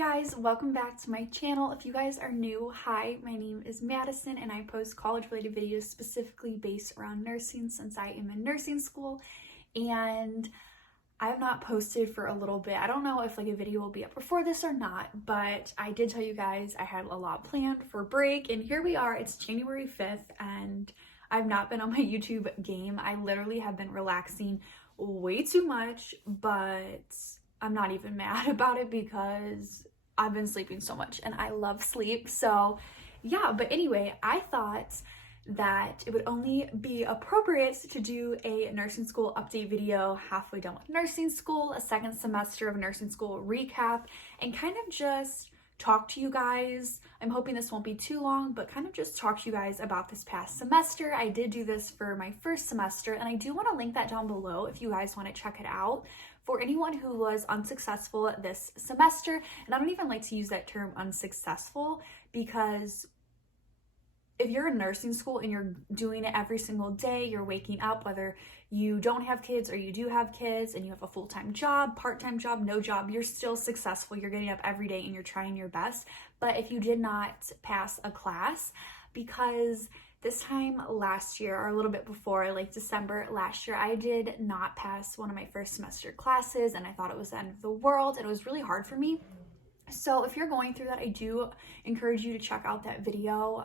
guys, welcome back to my channel. If you guys are new, hi, my name is Madison and I post college related videos specifically based around nursing since I am in nursing school, and I have not posted for a little bit. I don't know if like a video will be up before this or not, but I did tell you guys I had a lot planned for break, and here we are. It's January 5th and I've not been on my YouTube game. I literally have been relaxing way too much, but I'm not even mad about it because I've been sleeping so much and I love sleep. So yeah, but anyway, I thought that it would only be appropriate to do a nursing school update video halfway done with nursing school, a second semester of nursing school recap, and kind of just talk to you guys. I'm hoping this won't be too long, but kind of just talk to you guys about this past semester. I did do this for my first semester, and I do want to link that down below if you guys want to check it out. For anyone who was unsuccessful this semester, and I don't even like to use that term unsuccessful, because if you're in nursing school and you're doing it every single day, you're waking up, whether you don't have kids or you do have kids, and you have a full-time job, part-time job, no job, you're still successful. You're getting up every day and you're trying your best. But if you did not pass a class, because this time last year, or a little bit before, like December last year, I did not pass one of my first semester classes, and I thought it was the end of the world, and it was really hard for me. So if you're going through that, I do encourage you to check out that video.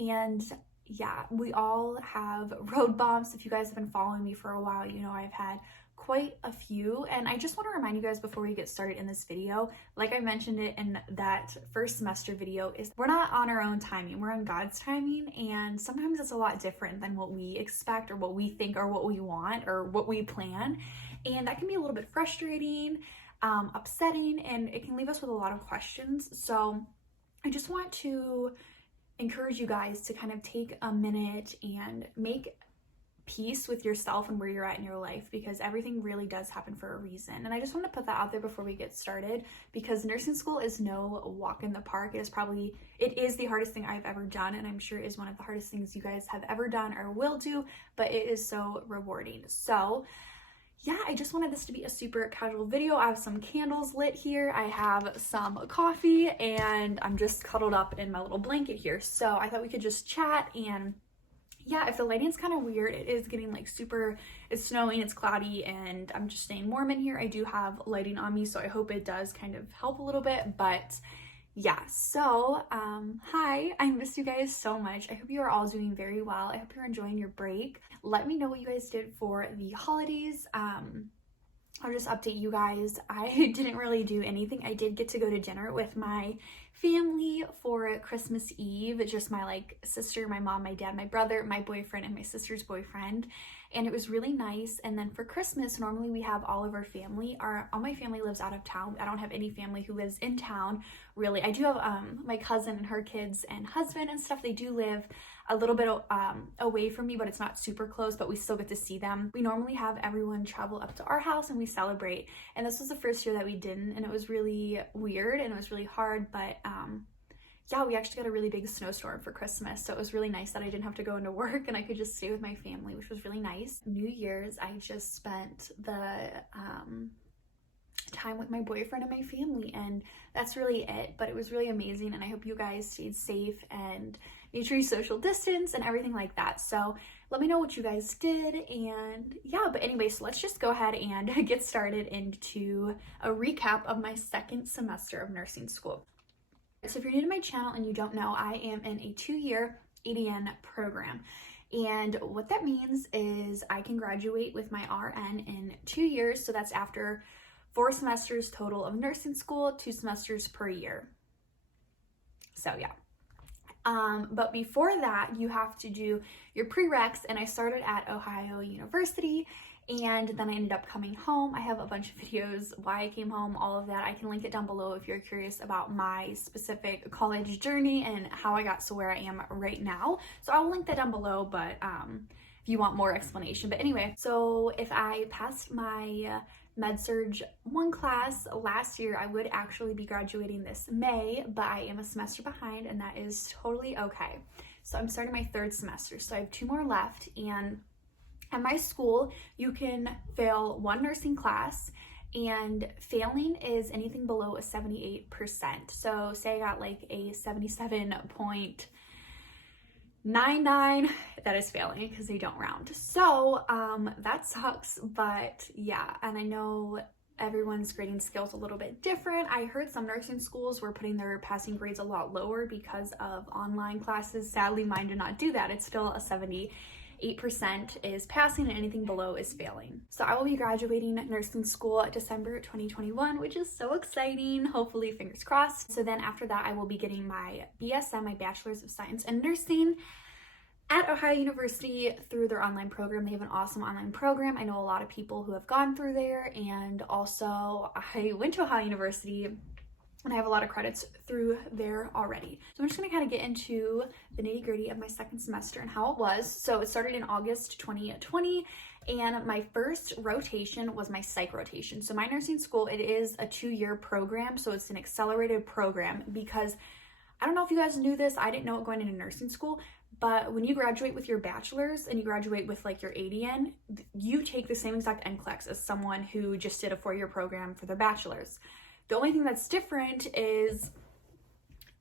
And yeah, we all have road bumps. If you guys have been following me for a while, you know I've had quite a few, and I just want to remind you guys before we get started in this video, like I mentioned it in that first semester video, is we're not on our own timing, we're on God's timing, and sometimes it's a lot different than what we expect or what we think or what we want or what we plan, and that can be a little bit frustrating, upsetting, and it can leave us with a lot of questions. So I just want to encourage you guys to kind of take a minute and make peace with yourself and where you're at in your life, because everything really does happen for a reason. And I just want to put that out there before we get started, because nursing school is no walk in the park. It is the hardest thing I've ever done, and I'm sure it is one of the hardest things you guys have ever done or will do, but it is so rewarding. So yeah, I just wanted this to be a super casual video. I have some candles lit here, I have some coffee, and I'm just cuddled up in my little blanket here. So I thought we could just chat. And yeah, if the lighting's kind of weird, it is getting like it's snowing, it's cloudy, and I'm just staying warm in here. I do have lighting on me, so I hope it does kind of help a little bit. But yeah, so hi, I miss you guys so much. I hope you are all doing very well. I hope you're enjoying your break. Let me know what you guys did for the holidays. I'll just update you guys. I didn't really do anything. I did get to go to dinner with my family for Christmas Eve. Just my sister, my mom, my dad, my brother, my boyfriend, and my sister's boyfriend. And it was really nice. And then for Christmas, normally we have all of our family. All my family lives out of town. I don't have any family who lives in town, really. I do have my cousin and her kids and husband and stuff. They do live a little bit away from me, but it's not super close, but we still get to see them. We normally have everyone travel up to our house and we celebrate. And this was the first year that we didn't, and it was really weird and it was really hard, but yeah, we actually got a really big snowstorm for Christmas, so it was really nice that I didn't have to go into work and I could just stay with my family, which was really nice. New Year's, I just spent the time with my boyfriend and my family, and that's really it. But it was really amazing, and I hope you guys stayed safe and made sure you social distance and everything like that. So let me know what you guys did. And yeah, but anyway, so let's just go ahead and get started into a recap of my second semester of nursing school. So if you're new to my channel and you don't know, I am in a 2-year ADN program. And what that means is I can graduate with my RN in 2 years. So that's after 4 semesters total of nursing school, 2 semesters per year. So yeah. But before that, you have to do your prereqs, and I started at Ohio University, and then I ended up coming home. I have a bunch of videos why I came home, all of that. I can link it down below if you're curious about my specific college journey and how I got to where I am right now. So I'll link that down below, but if you want more explanation. But anyway, so if I passed my Med-Surg 1 class last year, I would actually be graduating this May, but I am a semester behind, and that is totally okay. So I'm starting my 3rd semester, so I have 2 more left. And at my school, you can fail 1 nursing class and failing is anything below a 78%. So say I got like a 77.99, that is failing because they don't round. So that sucks, but yeah, and I know everyone's grading scales a little bit different. I heard some nursing schools were putting their passing grades a lot lower because of online classes. Sadly, mine do not do that. It's still a 78% is passing and anything below is failing. So I will be graduating nursing school December 2021, which is so exciting. Hopefully, fingers crossed. So then after that, I will be getting my BSN, my Bachelor's of Science in Nursing, at Ohio University through their online program. They have an awesome online program. I know a lot of people who have gone through there, and also I went to Ohio University and I have a lot of credits through there already. So I'm just gonna kind of get into the nitty gritty of my second semester and how it was. So it started in August 2020, and my first rotation was my psych rotation. So my nursing school, it is a 2-year program, so it's an accelerated program because I don't know if you guys knew this, I didn't know it going into nursing school, but when you graduate with your bachelor's and you graduate with like your ADN, you take the same exact NCLEX as someone who just did a 4-year program for their bachelor's. The only thing that's different is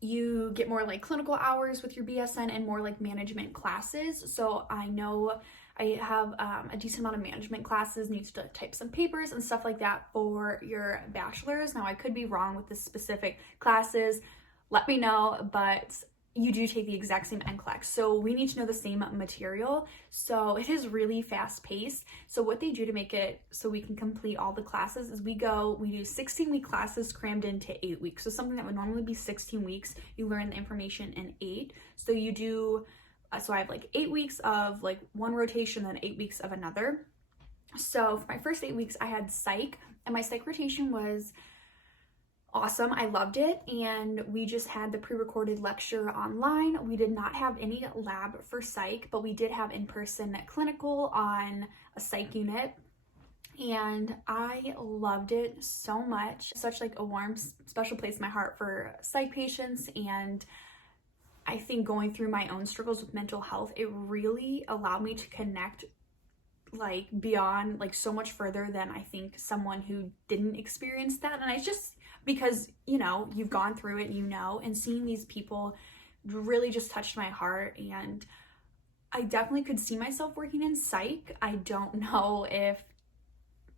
you get more like clinical hours with your BSN and more like management classes. So I know I have a decent amount of management classes, needs to type some papers and stuff like that for your bachelor's. Now I could be wrong with the specific classes, let me know, but you do take the exact same NCLEX. So we need to know the same material. So it is really fast paced. So what they do to make it so we can complete all the classes is we do 16-week classes crammed into 8 weeks. So something that would normally be 16 weeks, you learn the information in 8. So you do, so I have like 8 weeks of like one rotation, then 8 weeks of another. So for my first 8 weeks, I had psych, and my psych rotation was awesome. I loved it, and we just had the pre-recorded lecture online. We did not have any lab for psych, but we did have in-person clinical on a psych unit, and I loved it so much. Such like a warm, special place in my heart for psych patients, and I think going through my own struggles with mental health, it really allowed me to connect like beyond, like so much further than I think someone who didn't experience that. And I just, because you know, you've gone through it, you know, and seeing these people really just touched my heart, and I definitely could see myself working in psych. I don't know if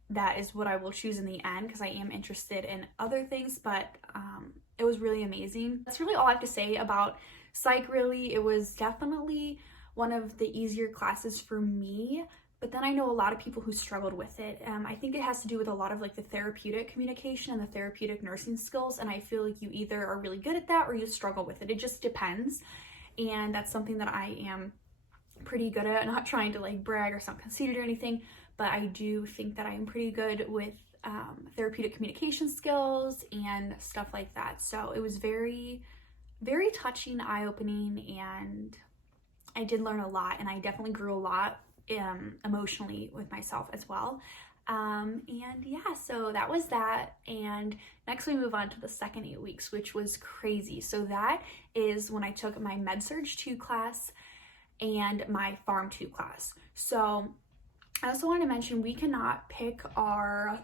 that is what I will choose in the end, because I am interested in other things, but it was really amazing. That's really all I have to say about psych. Really, it was definitely one of the easier classes for me. But then I know a lot of people who struggled with it. I think it has to do with a lot of like the therapeutic communication and the therapeutic nursing skills. And I feel like you either are really good at that or you struggle with it. It just depends. And that's something that I am pretty good at. Not trying to like brag or sound conceited or anything, but I do think that I am pretty good with therapeutic communication skills and stuff like that. So it was very, very touching, eye-opening, and I did learn a lot, and I definitely grew a lot emotionally with myself as well. And yeah, so that was that. And next we move on to the second 8 weeks, which was crazy. So that is when I took my Med-Surg 2 class and my Pharm 2 class. So I also want to mention, we cannot pick our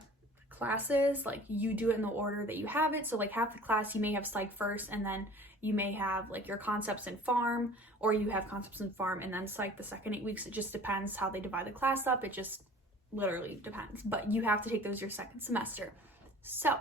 classes, like you do it in the order that you have it. So like half the class you may have psych first, and then you may have like your concepts in Pharm, or you have concepts in Pharm and then psych the second 8 weeks. It just depends how they divide the class up. It just literally depends, but you have to take those your second semester. So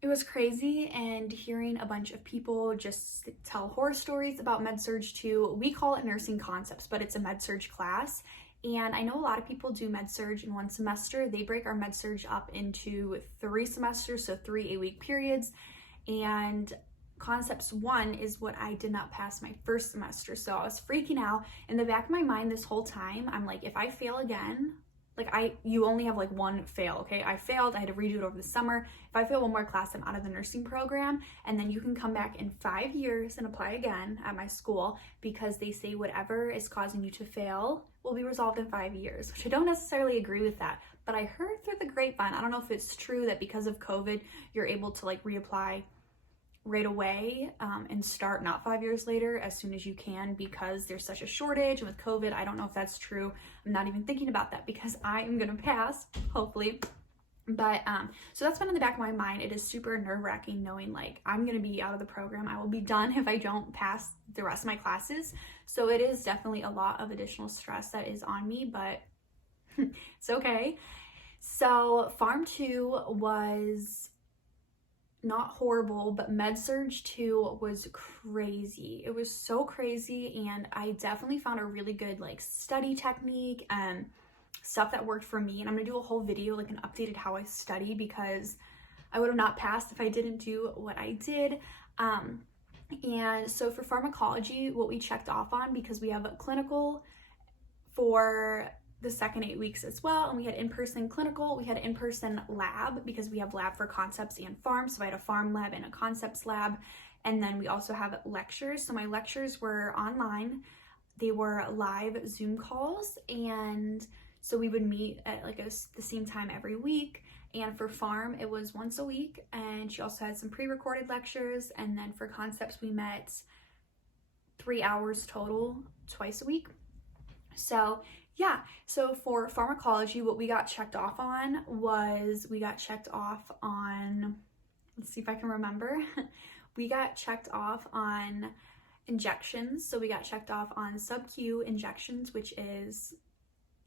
it was crazy, and hearing a bunch of people just tell horror stories about Med-Surg 2. We call it nursing concepts, but it's a Med-Surg class. And I know a lot of people do Med-Surg in one semester. They break our Med-Surg up into 3 semesters, so 3 8-week periods. And Concepts 1 is what I did not pass my first semester. So I was freaking out. In the back of my mind this whole time, I'm like, if I fail again, like you only have like one fail, okay? I failed, I had to redo it over the summer. If I fail one more class, I'm out of the nursing program, and then you can come back in 5 years and apply again at my school, because they say whatever is causing you to fail will be resolved in 5 years, which I don't necessarily agree with that. But I heard through the grapevine, I don't know if it's true, that because of COVID, you're able to like reapply right away and start not 5 years later as soon as you can, because there's such a shortage. And with COVID, I don't know if that's true. I'm not even thinking about that, because I am gonna pass, hopefully, But so that's been in the back of my mind. It is super nerve-wracking knowing like I'm gonna be out of the program. I will be done if I don't pass the rest of my classes. So it is definitely a lot of additional stress that is on me, but it's okay. So Pharm 2 was not horrible, but Med-Surg 2 was crazy. It was so crazy, and I definitely found a really good like study technique and stuff that worked for me. And I'm gonna do a whole video, like an updated how I study, because I would have not passed if I didn't do what I did. And so for pharmacology, what we checked off on, because we have a clinical for the second 8 weeks as well, and we had in-person clinical, we had in-person lab, because we have lab for concepts and pharm. So I had a pharm lab and a concepts lab, and then we also have lectures. So my lectures were online. They were live Zoom calls, and so we would meet at like the same time every week. And for pharm, it was once a week, and she also had some pre-recorded lectures. And then for concepts, we met 3 hours total, twice a week. So yeah, so for pharmacology, what we got checked off on was, we got checked off on, let's see if I can remember. We got checked off on injections. So we got checked off on sub-Q injections, which is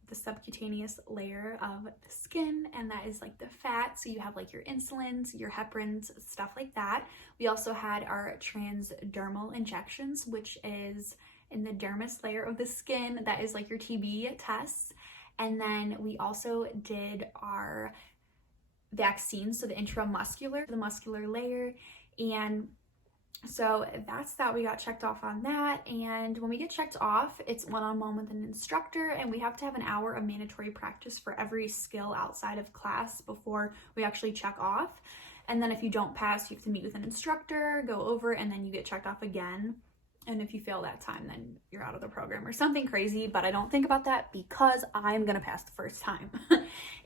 the subcutaneous layer of the skin, and that is like the fat. So you have like your insulins, your heparins, stuff like that. We also had our transdermal injections, which is in the dermis layer of the skin. That is like your TB tests. And then we also did our vaccines, so the intramuscular, the muscular layer. And so that's that. We got checked off on that. And when we get checked off, it's one-on-one with an instructor, and we have to have an hour of mandatory practice for every skill outside of class before we actually check off. And then if you don't pass, you have to meet with an instructor, go over, and then you get checked off again. And if you fail that time, then you're out of the program or something crazy, but I don't think about that because I'm gonna pass the first time.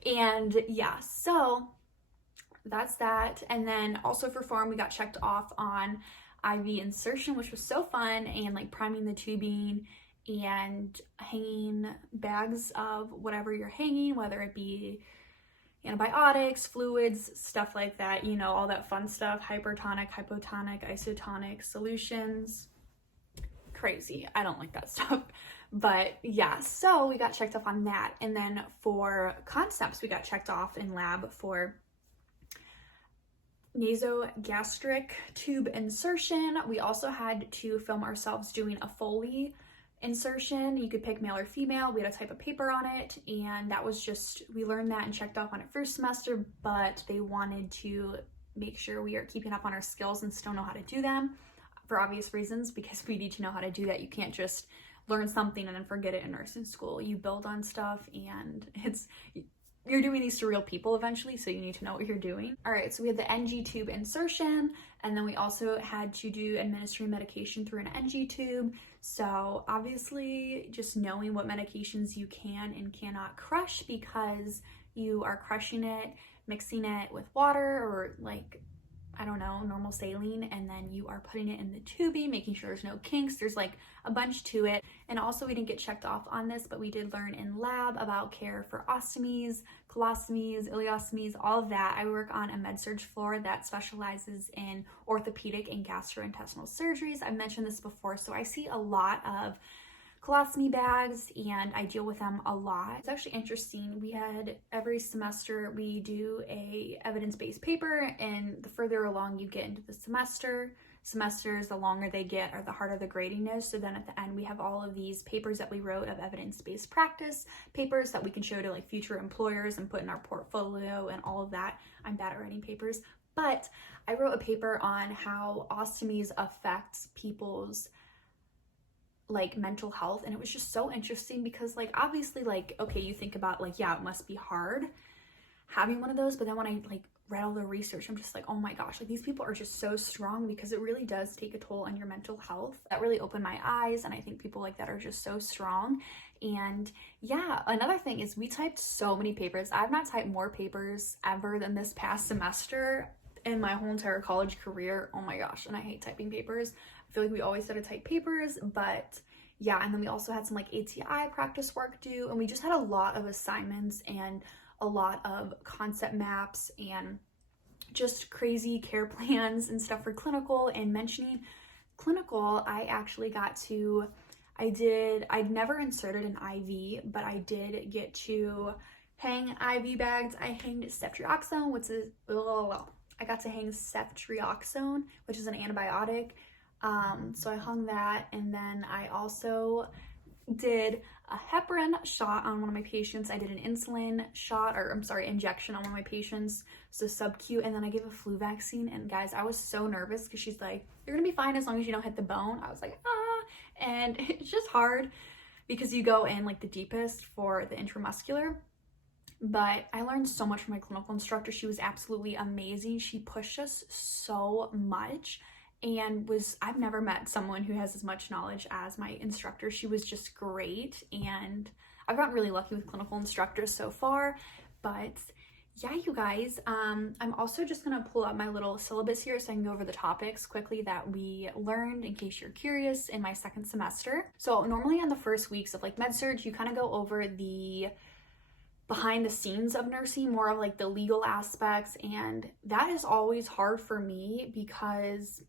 And yeah, so that's that. And then also for pharm, we got checked off on IV insertion, which was so fun, and like priming the tubing and hanging bags of whatever you're hanging, whether it be antibiotics, fluids, stuff like that, you know, all that fun stuff, hypertonic, hypotonic, isotonic solutions. Crazy. I don't like that stuff. But yeah, so we got checked off on that. And then for concepts, we got checked off in lab for nasogastric tube insertion. We also had to film ourselves doing a Foley insertion. You could pick male or female. We had a type of paper on it, and that was just, we learned that and checked off on it first semester, but they wanted to make sure we are keeping up on our skills and still know how to do them, for obvious reasons, because we need to know how to do that. You can't just learn something and then forget it in nursing school. You build on stuff, and you're doing these to real people eventually, so you need to know what you're doing. All right, so we had the NG tube insertion, and then we also had to do administering medication through an NG tube. So obviously just knowing what medications you can and cannot crush, because you are crushing it, mixing it with water or like, I don't know, normal saline, and then you are putting it in the tubing, making sure there's no kinks. There's like a bunch to it. And also we didn't get checked off on this, but we did learn in lab about care for ostomies, colostomies, ileostomies, all of that. I work on a med-surg floor that specializes in orthopedic and gastrointestinal surgeries. I've mentioned this before, so I see a lot of colostomy bags and I deal with them a lot. It's actually interesting. We had every semester we do a evidence-based paper, and the further along you get into the semesters, the longer they get or the harder the grading is. So then at the end we have all of these papers that we wrote of evidence-based practice papers that we can show to like future employers and put in our portfolio and all of that. I'm bad at writing papers, but I wrote a paper on how ostomies affect people's like mental health, and it was just so interesting because like obviously like, okay, you think about like, yeah, it must be hard having one of those, but then when I like read all the research, I'm just like, oh my gosh, like these people are just so strong, because it really does take a toll on your mental health. That really opened my eyes, and I think people like that are just so strong. And yeah, another thing is we typed so many papers. I've not typed more papers ever than this past semester in my whole entire college career. Oh my gosh, and I hate typing papers. I feel like we always had to type papers, but yeah. And then we also had some like ATI practice work due, and we just had a lot of assignments and a lot of concept maps and just crazy care plans and stuff for clinical. And mentioning clinical, I'd never inserted an IV, but I did get to hang IV bags. I hanged ceftriaxone, I got to hang ceftriaxone, which is an antibiotic. So I hung that, and then I also did a heparin shot on one of my patients. I did an insulin injection on one of my patients, so sub-Q, and then I gave a flu vaccine. And guys, I was so nervous because she's like, you're gonna be fine as long as you don't hit the bone. I was like, and it's just hard because you go in like the deepest for the intramuscular. But I learned so much from my clinical instructor. She was absolutely amazing. She pushed us so much, and I've never met someone who has as much knowledge as my instructor. She was just great, and I've gotten really lucky with clinical instructors so far. But yeah, you guys, I'm also just gonna pull up my little syllabus here so I can go over the topics quickly that we learned in case you're curious in my second semester. So normally on the first weeks of like med-surg, you kind of go over the behind the scenes of nursing, more of like the legal aspects, and that is always hard for me because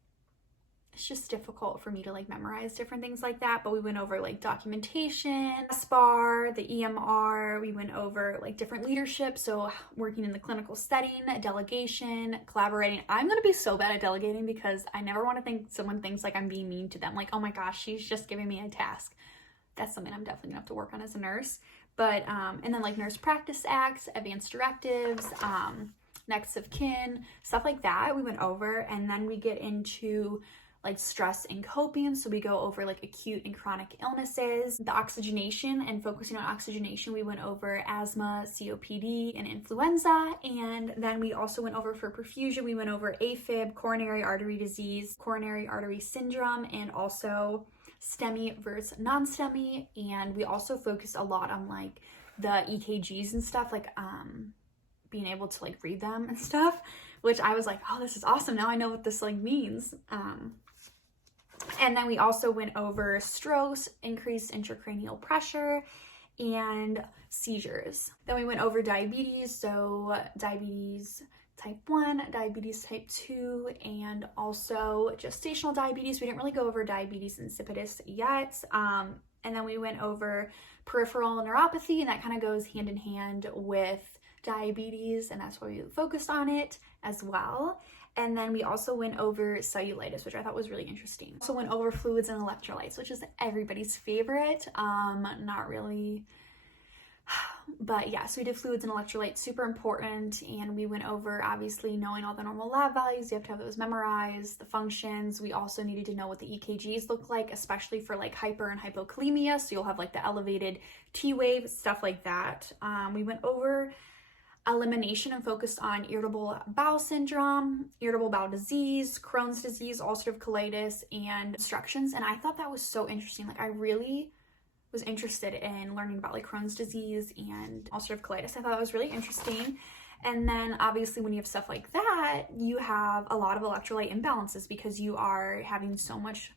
it's just difficult for me to like memorize different things like that. But we went over like documentation, SBAR, the EMR, we went over like different leadership, so working in the clinical setting, delegation, collaborating. I'm gonna be so bad at delegating because I never want to think someone thinks like I'm being mean to them, like, oh my gosh, she's just giving me a task. That's something I'm definitely gonna have to work on as a nurse. But and then like Nurse Practice Acts, advanced directives, next of kin, stuff like that we went over. And then we get into like stress and coping, so we go over like acute and chronic illnesses, the oxygenation, and focusing on oxygenation, we went over asthma, COPD, and influenza. And then we also went over for perfusion, we went over AFib, coronary artery disease, coronary artery syndrome, and also STEMI versus non-STEMI. And we also focused a lot on like the EKGs and stuff, like being able to like read them and stuff, which I was like, oh, this is awesome, now I know what this like means. And then we also went over strokes, increased intracranial pressure, and seizures. Then we went over diabetes, so diabetes type 1, diabetes type 2, and also gestational diabetes. We didn't really go over diabetes insipidus yet. And then we went over peripheral neuropathy, and that kind of goes hand in hand with diabetes, and that's why we focused on it as well. And then we also went over cellulitis, which I thought was really interesting. Also went over fluids and electrolytes, which is everybody's favorite. Not really, but yeah, so we did fluids and electrolytes, super important. And we went over, obviously, knowing all the normal lab values. You have to have those memorized, the functions. We also needed to know what the EKGs look like, especially for like hyper and hypokalemia. So you'll have like the elevated T wave, stuff like that. We went over elimination and focused on irritable bowel syndrome, irritable bowel disease, Crohn's disease, ulcerative colitis, and obstructions. And I thought that was so interesting. Like, I really was interested in learning about like Crohn's disease and ulcerative colitis. I thought it was really interesting. And then obviously when you have stuff like that, you have a lot of electrolyte imbalances because you are having so much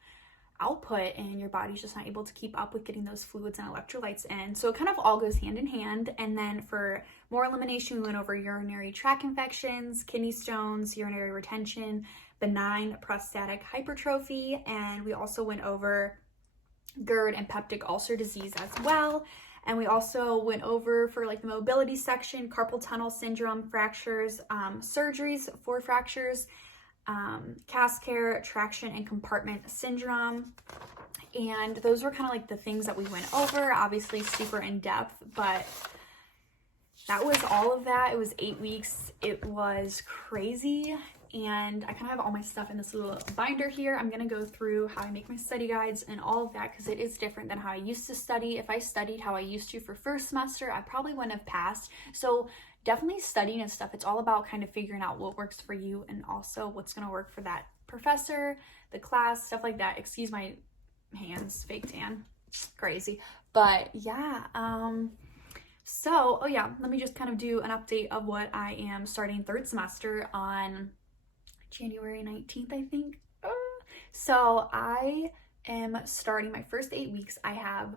output and your body's just not able to keep up with getting those fluids and electrolytes in. So it kind of all goes hand in hand. And then for more elimination, we went over urinary tract infections, kidney stones, urinary retention, benign prostatic hypertrophy, and we also went over GERD and peptic ulcer disease as well. And we also went over for like the mobility section, carpal tunnel syndrome, fractures, surgeries for fractures, cast care, traction and compartment syndrome. And those were kind of like the things that we went over, obviously super in depth, but that was all of that. It was 8 weeks. It was crazy. And I kind of have all my stuff in this little binder here. I'm going to go through how I make my study guides and all of that because it is different than how I used to study. If I studied how I used to for first semester, I probably wouldn't have passed. So definitely studying and stuff, it's all about kind of figuring out what works for you and also what's going to work for that professor, the class, stuff like that. Excuse my hands, fake tan, crazy. But yeah, so, oh yeah, let me just kind of do an update of what I am starting third semester on January 19th, I think. So I am starting my first 8 weeks. I have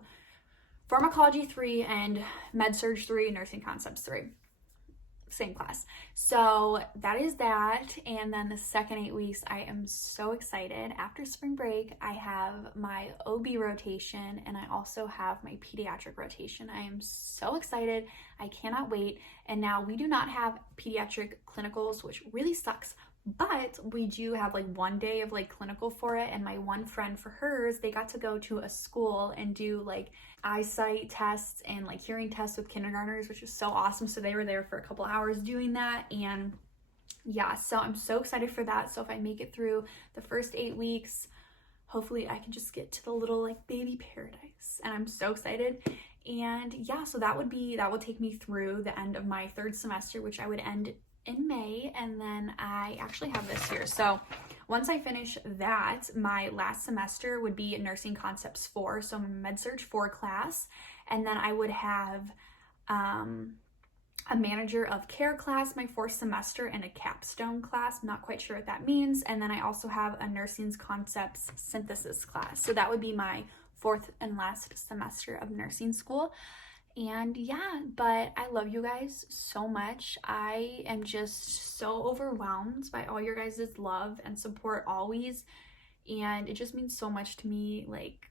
Pharmacology 3 and Med-Surg 3, Nursing Concepts 3. same class. So that is that. And then the second 8 weeks, I am so excited. After spring break, I have my OB rotation and I also have my pediatric rotation. I am so excited. I cannot wait. And now we do not have pediatric clinicals, which really sucks, but we do have like one day of like clinical for it. And my one friend, for hers, they got to go to a school and do like eyesight tests and like hearing tests with kindergartners, which is so awesome. So they were there for a couple hours doing that. And yeah, so I'm so excited for that. So if I make it through the first 8 weeks, hopefully I can just get to the little like baby paradise. And I'm so excited. And yeah, so that would take me through the end of my 3rd semester, which I would end in May. And then I actually have this here. So once I finish that, my last semester would be Nursing Concepts 4, so Med-Surg 4 class. And then I would have a Manager of Care class my 4th semester and a capstone class. I'm not quite sure what that means. And then I also have a Nursing Concepts Synthesis class. So that would be my 4th and last semester of nursing school. And yeah, but I love you guys so much. I am just so overwhelmed by all your guys' love and support always. And it just means so much to me. Like,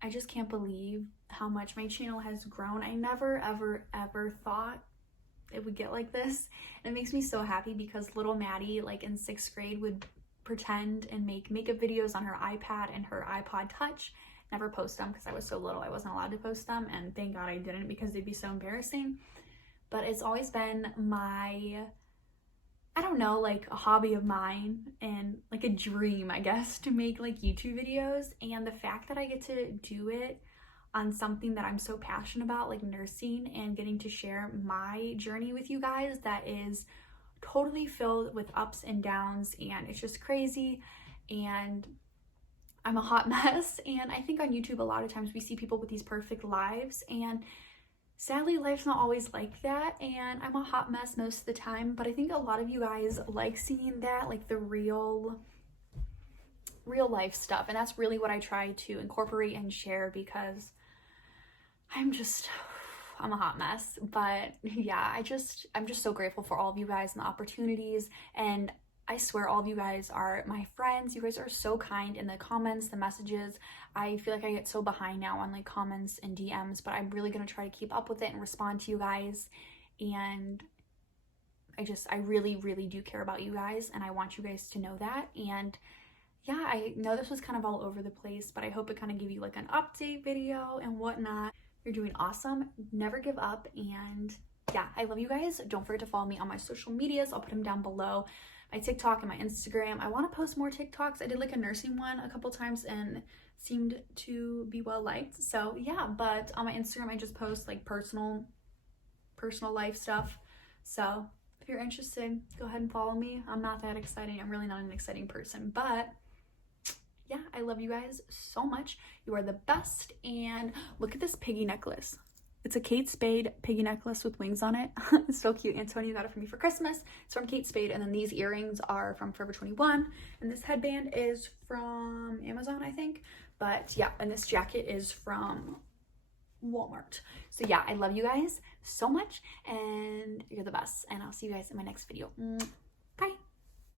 I just can't believe how much my channel has grown. I never, ever thought it would get like this. And it makes me so happy because little Maddie, like in 6th grade, would pretend and make makeup videos on her iPad and her iPod Touch. Never post them because I was so little, I wasn't allowed to post them, and thank God I didn't because they'd be so embarrassing. But it's always been my, I don't know, like a hobby of mine and like a dream, I guess, to make like YouTube videos. And the fact that I get to do it on something that I'm so passionate about, like nursing, and getting to share my journey with you guys, that is totally filled with ups and downs, and it's just crazy. And I'm a hot mess, and I think on YouTube a lot of times we see people with these perfect lives, and sadly life's not always like that, and I'm a hot mess most of the time. But I think a lot of you guys like seeing that, like the real life stuff, and that's really what I try to incorporate and share, because I'm a hot mess. But yeah, I'm just so grateful for all of you guys and the opportunities. And I swear all of you guys are my friends. You guys are so kind in the comments, the messages. I feel like I get so behind now on like comments and DMs, but I'm really gonna try to keep up with it and respond to you guys. And I really do care about you guys, and I want you guys to know that. And yeah, I know this was kind of all over the place, but I hope it kind of gave you like an update video and whatnot. You're doing awesome. Never give up. And yeah, I love you guys. Don't forget to follow me on my social medias. I'll put them down below. My TikTok and my Instagram. I want to post more TikToks. I did like a nursing one a couple times and seemed to be well liked. So yeah, but on my Instagram, I just post like personal life stuff. So if you're interested, go ahead and follow me. I'm not that exciting. I'm really not an exciting person, but yeah, I love you guys so much. You are the best. And look at this piggy necklace. It's a Kate Spade piggy necklace with wings on it. It's so cute. Antonio got it for me for Christmas. It's from Kate Spade. And then these earrings are from Forever 21. And this headband is from Amazon, I think. But yeah, and this jacket is from Walmart. So yeah, I love you guys so much, and you're the best. And I'll see you guys in my next video.